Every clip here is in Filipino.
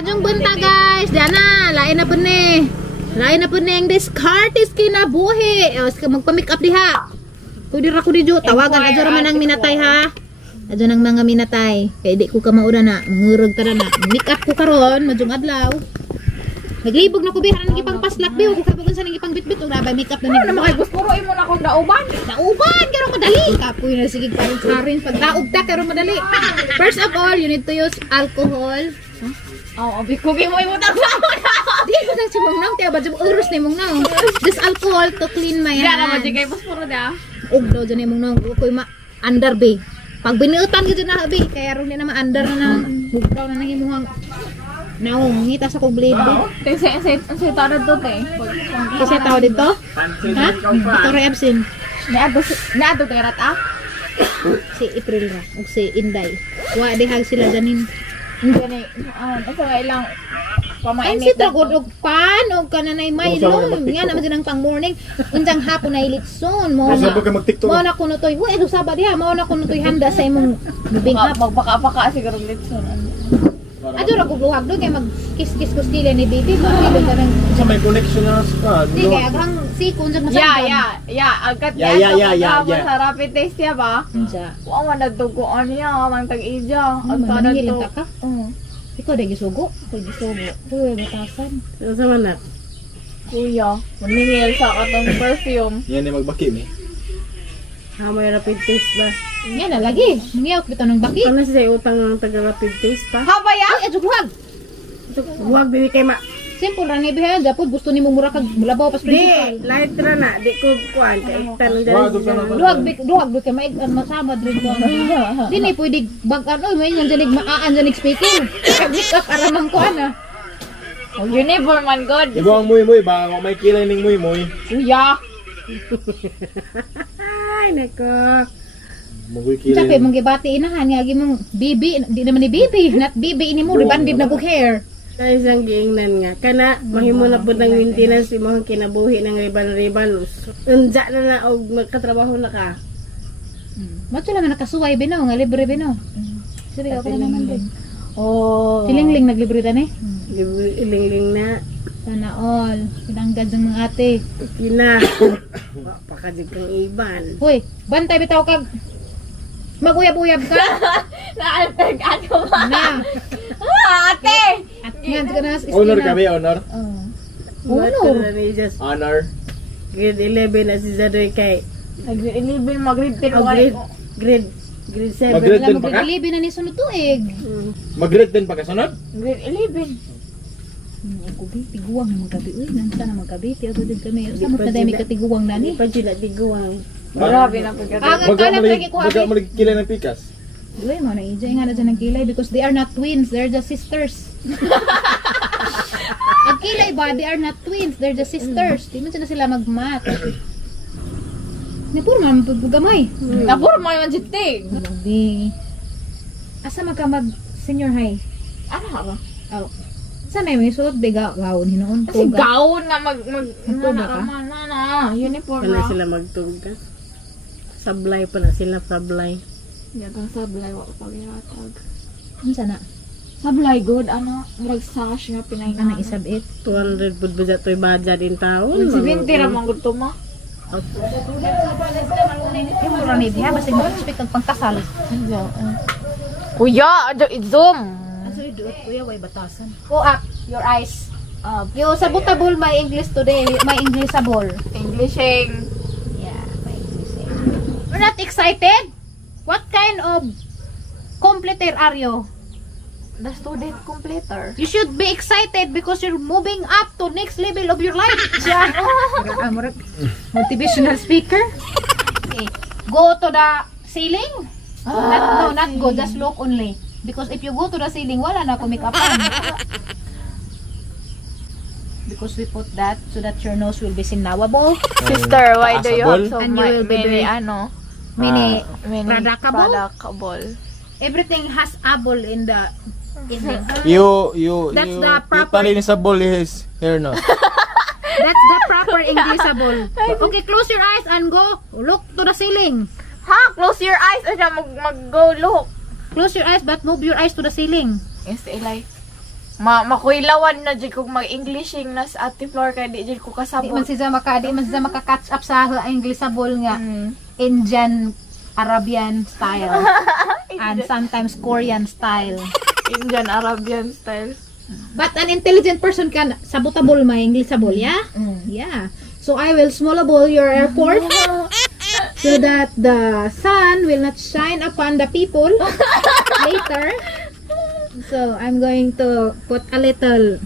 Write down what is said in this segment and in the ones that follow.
Majung bunta guys. Diana, lain na po ni. Lain na po ni ang discard is kinabuhi. O, magpa-make up diha. Pwede ra ko di jo. Tawagan adyo raman ang minatay ha. Adyo nang mga minatay. Kaya di ko ka mauna na. Mangurog tara na. Make up ko karon. Majung adlaw. Naglibog na ko bihan ng ipang paslak biho ko kabugan sa nang ipang bitbit ug nabay makeup na ni. Ano makay gusto imo na akong dauban? Dauban karo madali. Kapoy na sige karin pag daog ta karo madali. First of all, you need to use alcohol. Oo, bikugi mo imo tag Di ko nang simong nang tiya ba urus ni mong nang. This alcohol to clean my hands. Dira mo di kay posporo da. Ug daw jud mong nang ko ma under be. Pag binuutan gyud na be kaya ron ni na ma-under na bugaw na nang imong naong ngita sa kog blade. Sa tawad to te. Kasi tao dito? Ha? Ito rin absent. Naado terat ah. Si April ra ug si Inday. Wa dihag sila ganin. Hindi na. Asa nga ilang Ay pamainit. si tagod og pan og kananay Milo. Nga naman din ang pang morning. Unsang hapon na ilitson mo na. Mo na kuno toy. Wa edo sabad diha. Mo na kuno toy handa sa imong bibing up. Magbaka-baka siguro litson. Adyo ra kog luhag do kay mag-kiss-kiss ko stila ni baby. Kung ka nang Sa may connection na sa di kay aghang sikon jud masabdan. Yeah. Agkat Yeah. sa rapid test ya ba? Unsa? Wa man nagtuguan niya, man tag-ija. Ang Maningil tada ang taka. to. Ikaw dahil gisugo? Pag isubo. Uy, batasan. Sa mana? Kuya, maningil sa katong perfume. yan ay magbaki mi. May rapid test ba? Yan na lagi. Ngiyok bitaw ng baki. Ano siya utang ng taga rapid test pa? Habaya? Ay, adyo luhag. Huwag bili kay ma. Simple ra ni biha. Dapod gusto ni mo mura kag labaw pas Di, principal. light ra na. Di ko kuhan. Kaya tanong dyan. Luhag kay maig masama drin ko. Di ni pwede bagan oy may yan janig maaan janig speaking. Make up aramang ko ana. Oh, uniform man god. Ibo ang muy ba may kilay ning muy. Kuya. Ay, nako. Magoy Unsa kilay. kay mong gibati inahan nga agi mong bibi, di naman ni bibi, not bibi ini mo rebanded na bug hair. Kaya isang giingnan nga. Kana, mahimo na po ng maintenance imong kinabuhi ng riban-riban. Unja na og magkatrabaho na ka. Mato lang nakasuway binaw nga libre binaw. Sige ako na naman din. Oh. Silingling naglibre ta ni. Iling-ling na. Sana all. Pinanggad ng mga ate. Kina. Pakajig kang iban. Hoy, bantay bitaw kag maguyab-uyab ka. Naantag ano ba? Na. Ate! At yan ka na sa Honor istina. kami, honor. Honor. Honor. Grade 11 na si Zadoy kay. Nag-11 mag-grade 10 Oh, grade 7. Mag-grade Wala 10 pa ka? mag-libi na ni sunod tuig. Mag-grade 10 pa ka sunod? Grade 11. Ako bi tiguwang na magabi. Uy, nansa na magabi. Tiyo din kami. Sa mga dami ka tiguwang na ni. Pa sila tiguang. Grabe na pagkatapos. Ang kalam lagi ko Baga abi. mo kilay ng pikas. Uy, mo na enjoy nga na dyan ang kilay because they are not twins. They're just sisters. Ang kilay ba? They are not twins. They're just sisters. Di man sila mag-mat. Napuro man paggamay. Napuro mo yung jitig. Grabe. Asa magka mag-senior high? Ano ba? Oh. Saan na yung sulot? Biga, gawon, hinoon. Kasi Tuga. gown na Tuga ka? uniform Kana na. sila magtugas. Sablay pa na sila sablay. Yagang sablay wa paghiratag. Ano sana? Sablay good ano, murag sash nga pinay Ano isabit? 200 pud ba toy budget in taon? Si Binti ra man gud to ma. Yung mura ni diha, basta mo expect ang pangkasal. Kuya, i-zoom. Ano yung duot, kuya, way batasan. Go up, your eyes. Yung sabotable, may English today. May Englishable. Englishing. Yeah, may Englishing. You're not excited? What kind of completer are you? The student completer. You should be excited because you're moving up to next level of your life. Siya. Motivational speaker. Okay. Go to the ceiling. Not go, just look only. Because if you go to the ceiling, wala na ako make-upan. Because we put that so that your nose will be sinawable. Sister, why do you have so And you will be many doing- Mini many Producable? producable? everything has able in the That's the proper- Tali ni sa ball is here no. that's the proper Englishable. Okay, close your eyes and go look to the ceiling. Ha? Close your eyes. Ano, mag-go look. Close your eyes but move your eyes to the ceiling. Yes, Eli. Makuilawan na dyan kung mag-Englishing na sa Ate Flor kaya di dyan ko Di man kasabot. siya maka-catch up sa Englisable nga. Indian, Arabian style. And sometimes Korean style. Indian Arabian style. But an intelligent person can sabotable my Englisable, yeah? Yeah. So I will smallable your airport so that the sun will not shine upon the people later. So I'm going to put a little.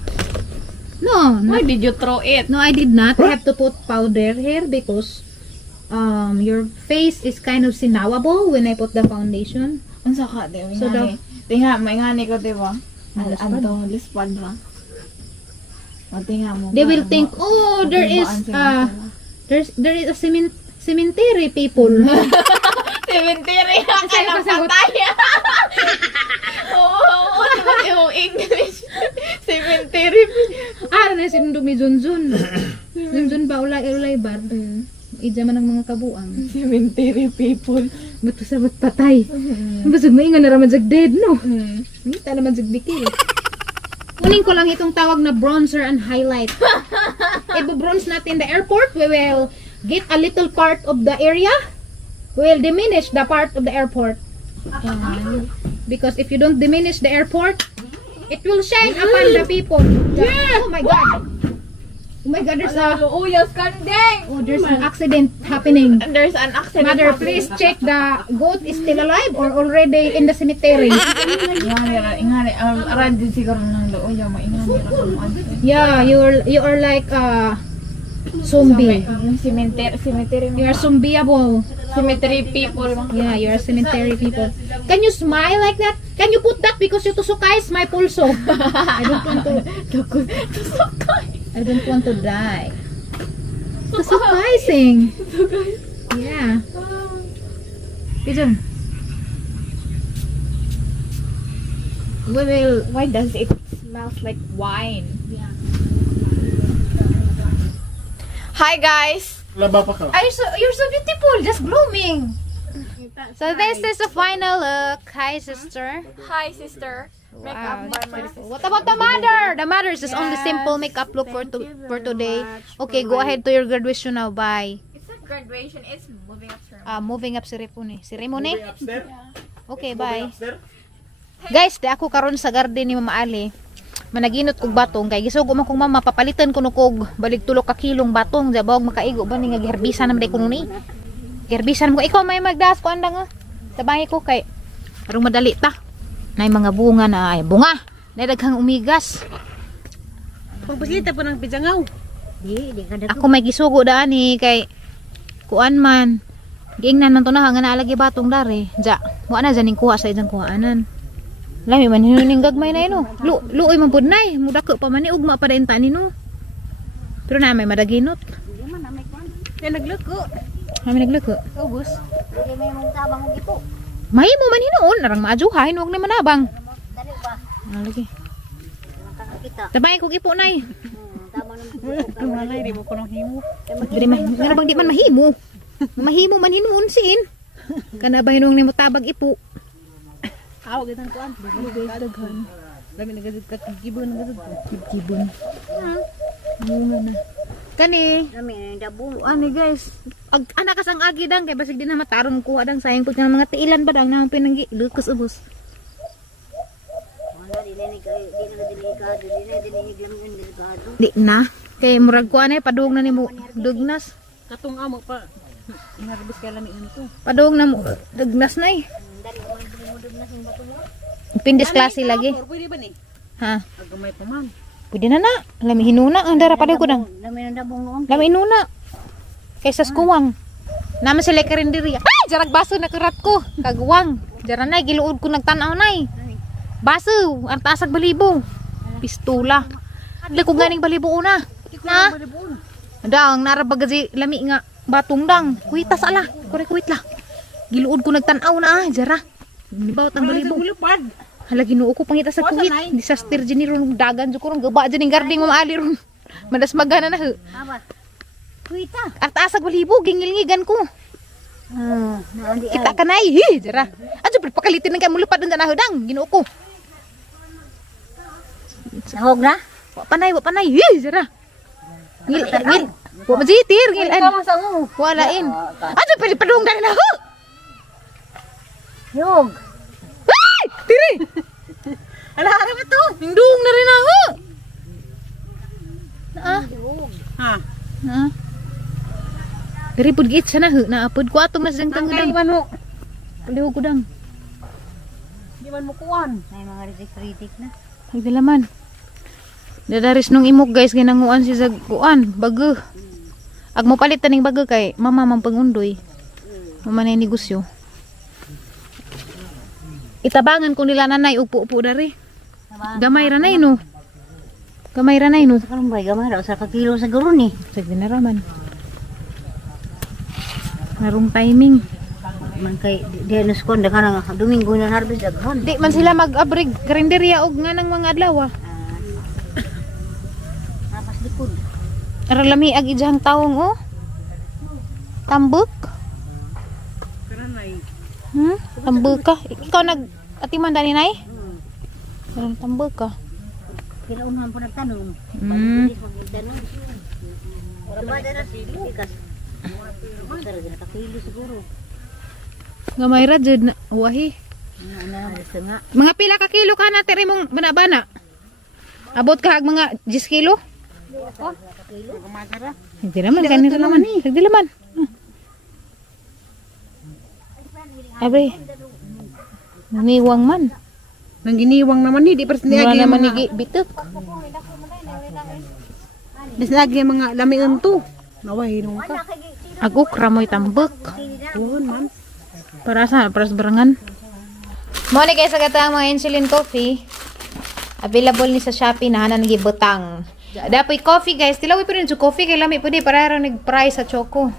Why did you throw it? No, I did not. I have to put powder here because your face is kind of sinawable when I put the foundation. Unsa ka, di So so, tinga, may ngani ko, di ba? Ano, lispad ba? O, tinga mo. They ba? will think, oh, there is a cemetery people. Cemetery ka ng patay. Oo, naman yung English. Cemetery. Na sinundo mi Junjun. Junjun ba ulay bar? Ija man ang mga kabuang. Cemetery people. Ba't sa ba't patay? Basag maingon na raman jag dead, no? Ngita naman jag bikil. Kunin ko lang itong tawag na bronzer and highlight. Ibo-bronze natin the airport. We will get a little part of the area. We will diminish the part of the airport. Because if you don't diminish the airport, it will shine upon the people. Oh my God! Oh my God, there's an accident happening. There's an accident. Mother, please check the goat is still alive or already in the cemetery. Ingani, aran din siguro ng looy, maingani. Yeah, you are like zombie. Cemetery. You are zombieable. Cemetery people. Yeah, you are cemetery people. Can you smile like that? Can you put that because you tusukais my pulso? I don't want to die. Tusukaising. Yeah. Pigeon. We will. Why does it smells like wine? Yeah. Hi guys. Laba pa ka. You're so beautiful, just blooming. So this is the final look. Hi, sister. Hi sister. Makeup by my sister. What about the mother? The mother is just only simple makeup look for today. Okay, go ahead to your graduation now. Bye. It's not graduation, it's moving up ceremony. Moving up ceremony. Ceremony? Upstairs? Okay, bye. Upstairs? Guys, di ako karon sa garden ni Mama Ali. Managinot kog batong kay gisugo man kong mama papalitan kuno kog balik tulo ka kilong batong jabog makaigo ba ni nga giherbisan naman day kuno ni. Giherbisan mo ko ikaw may magdas ko anda nga. Tabahi ko kay arong madali ta. Nay mga bunga na ay bunga. Nay daghang umigas. Pagpakita po ng pijangaw. Ako may gisugo daan ni kay kuan man. Giingnan man to na nga naalagi batong dare. Ja, wa na janing kuha sa ijang kuhaanan. Lami man hinuning gagmay na ino. Luoy man pud nay, mudako pa man ni ugma pa dayon ta nino. Pero na may madaginot. Kaya nagluko. Kami naglako. Ubus. Lagi may mong tabang og ipo. Mahimo man hinuon, narang maajuhahin wag na manabang. Dali ba? Lagi. Kita. Tabay ko gipo nay. Tabang ng Malay, di mo ko nang himo. Diri man, nga bang di man mahimo. Mahimo man hinuon siin. Kana ba hinung nimo tabag ipo. awag itang kuan. Daghan. Dami nagazid ka kigibon nagazid. Kibon. Bunga na. Kani, Dami dabong. ani guys, anak kas ang agi dang kay basig din na matarong kuha dang sayang pud nga mga tiilan ba dang nang pinanggi lukus ubos. Wala dili ni delikado. Di na. Kay murag kuan ay padung na nimo dugnas. Katong amo pa. Inarbis ka lang ito. Padung na mo dugnas na eh. Pindis klase lagi. Pwede ba ni? Ha. Agamay pa man. Pwede na na. Lami hinuna ang dara padung ko dang. Dami ng dabong noon. Lami hinuna. Kaysa skuwang. Naman sila karindiri. Ay, jarag baso na kurat ko. Kagwang. Jara nay giluod ko nagtan-aw nay. Baso, ang taas ag balibo. Pistula. Adla ko ganing balibo una. Ha? Dang narabagaji lami nga batong dang. Kuita sala. Kurit la. Giluod ko nagtan-aw na jara. Bawat ang balibo. Hala ginuo ko pangita sa kuwit. Disaster jini ron dagan jud ko ron gaba jini garding mamaali ron. Madas magana na he. Aba. Kuita. Artaas ag balibo gingilngigan ko. Kita ka nay, hi, jara. Adyo pakalitin ng kay mulupad dun na hudang, ginuo ko. Nahog na? Wa panay. Zara. Ngil. Wa majitir ngil. Walain. Ato pili padung dari na ho. Yog. Ay! Tiri. Ala ba to? Hindung na rin ako. Na. Dari pud git sana hu na apud ko atong nas dang tangudang. Palihog ko dang. Di man mo kuan. May mga ritik na. Pagdilaman. Dadaris nung imok guys ginanguan si Zagkuan, bago. Ag mo palit taning bago kay mama mang pangundoy. Mama na negosyo. Itabangan ko nila nanay upo-upo dari. Gamay ra nay no. Karon bay gamay ra sa kakilo sa guro ni. Sige na raman. Narong timing. Man kay di na skon da kana Domingo na harvest daghon. Di man sila mag-abrig karinderya og nga ng mga adlaw. Napas likod. Aralami ag ijang taong oh. Tambuk. Tambuk ka. Ikaw nag-atiman dani nay? Tambuk ka. Kinaunhan po nagtanong. Wala na sikas. Pero nakakilo siguro. Gamay ra jud na wahi. Nga. Mga pila ka kilo ka na tiri mong banabana? Abot ka hag mga 10 kilo? Hindi naman, kanina naman. Hindi naman. Abre. Nangiwang man. Nang giniwang naman ni, di pras Wala naman ni bitok. Mas lagi mga lamian to. Naway nung ka. Ako kramoy tambok. Tuhan man. Para sa barangan. Mo ni guys agata ang mga insulin coffee. Available ni sa Shopee na hanan gibutang. Dapoy coffee guys, tilawi pa rin sa coffee kay lami pwede para ra nag price sa choco.